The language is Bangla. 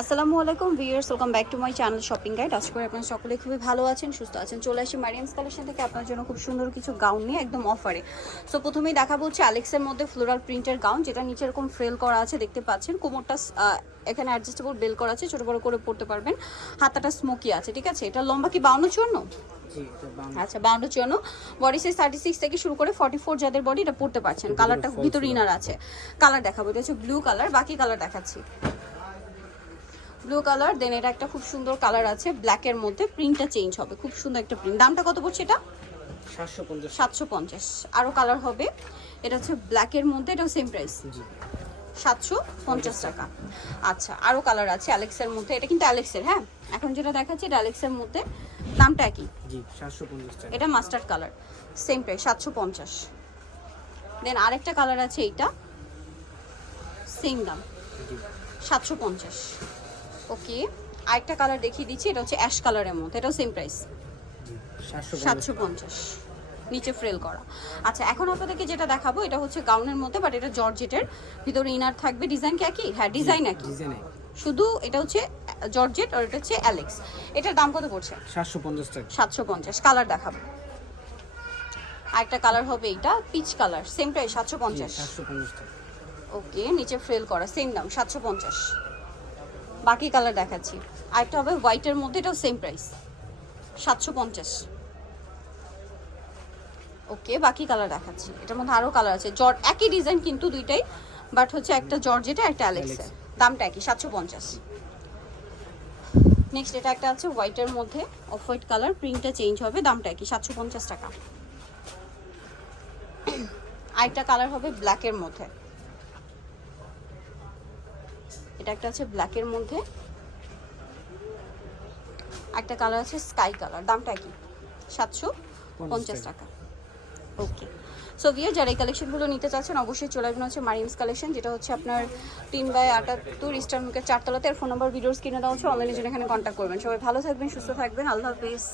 আসসালামু আলাইকুম viewers welcome back to my channel shopping guide আজকে করে আপনারা সকলে খুবই ভালো আছেন সুস্থ আছেন। চলে আসি মারিয়ামস কালেকশন থেকে আপনার জন্য খুব সুন্দর কিছু গাউন নিয়ে একদম অফারে সো প্রথমেই দেখাবো হচ্ছে অ্যালেক্সের মধ্যে ফ্লোরাল প্রিন্টের গাউন যেটা নিচে এরকম ফ্রেল করা আছে দেখতে পাচ্ছেন। কোমরটা এখানে অ্যাডজাস্টেবল বেল করা আছে ছোট বড় করে পড়তে পারবেন। হাতাটা স্মোকি আছে ঠিক আছে? এটা লম্বা কি বাউন্ন চুয়ান্ন? জি এটা বাংলা আচ্ছা বাউন্ন চুয়ান্ন। বডি সাইজ থার্টি সিক্স থেকে শুরু করে ফর্টি ফোর যাদের বডি এটা পড়তে পারছেন। কালারটা ভিতরে ইনার আছে। কালার দেখাবো এটা হচ্ছে ব্লু কালার বাকি কালার দেখাচ্ছি। ব্লু কালার দেন এটা একটা খুব সুন্দর কালার আছে ব্ল্যাকের মধ্যে প্রিন্টটা চেঞ্জ হবে খুব সুন্দর একটা প্রিন্ট দামটা কত পড়ছে এটা? সাতশো পঞ্চাশ। আরও কালার হবে। এটা হচ্ছে ব্ল্যাকের মধ্যে এটাও সেম প্রাইস জি। সাতশো পঞ্চাশ টাকা। আচ্ছা আরও কালার আছে অ্যালেক্সের মধ্যে। এটা কিন্তু অ্যালেক্সের হ্যাঁ? এখন যেটা দেখাচ্ছি এটা অ্যালেক্সের মধ্যে দামটা একই। এটা মাস্টার্ড কালার সেম প্রাইস সাতশো পঞ্চাশ। দেন আরেকটা কালার আছে এইটা সেম দাম। সাতশো পঞ্চাশ। ওকে আরেকটা কালার দেখিয়ে দিচ্ছি এটা হচ্ছে অ্যাশ কালারের মধ্যে এটাও সেম প্রাইস সাতশো পঞ্চাশ। নিচে ফ্রেল করা। আচ্ছা এখন আপনাদেরকে যেটা দেখাবো এটা হচ্ছে গাউনের মধ্যে বাট এটা জর্জেটের। ভিতরে ইনার থাকবে ডিজাইন কি একই? হ্যাঁ ডিজাইন একই। শুধু এটা হচ্ছে জর্জেট আর এটা হচ্ছে অ্যালেক্স এটার দাম কত পড়ছে? সাতশো পঞ্চাশ টাকা। সাতশো পঞ্চাশ কালার দেখাবো। আরেকটা কালার হবে এটা পিচ কালার সেম প্রাইস সাতশো পঞ্চাশ। ওকে নিচে ফ্রেল করা সেম দাম সাতশো পঞ্চাশ। বাকি কালার দেখাচ্ছি। আরেকটা হবে হোয়াইটের মধ্যে এটাও সেম প্রাইস সাতশো পঞ্চাশ। ওকে বাকি কালার দেখাচ্ছি। এটার মধ্যে আরও কালার আছে। জর্জ একই ডিজাইন কিন্তু দুইটাই বাট হচ্ছে একটা জর্জেটা একটা অ্যালেক্সের দামটা একই সাতশো পঞ্চাশ। নেক্সট এটা একটা আছে হোয়াইটের মধ্যে অফ হোয়াইট কালার প্রিন্টটা চেঞ্জ হবে দামটা একই সাতশো পঞ্চাশ টাকা। আরেকটা কালার হবে ব্ল্যাকের মধ্যে। এটা একটা আছে ব্ল্যাকের মধ্যে। একটা কালার আছে স্কাই কালার দামটা কি সাতশো পঞ্চাশ টাকা। ওকে সো ভিয়ার যারা এই কালেকশনগুলো নিতে চাচ্ছেন অবশ্যই চলে আসবেন হচ্ছে মারিমস কালেকশন যেটা হচ্ছে আপনার তিন বাই আটাত্তর ইস্টার্ন মুখের চারতলাতে। আর ফোন নাম্বার ভিডিওস কিনে দেওয়া হচ্ছে অনলাইনে জন্য এখানে কন্ট্যাক্ট করবেন। সবাই ভালো থাকবেন সুস্থ থাকবেন। আল্লাহ হাফিজ।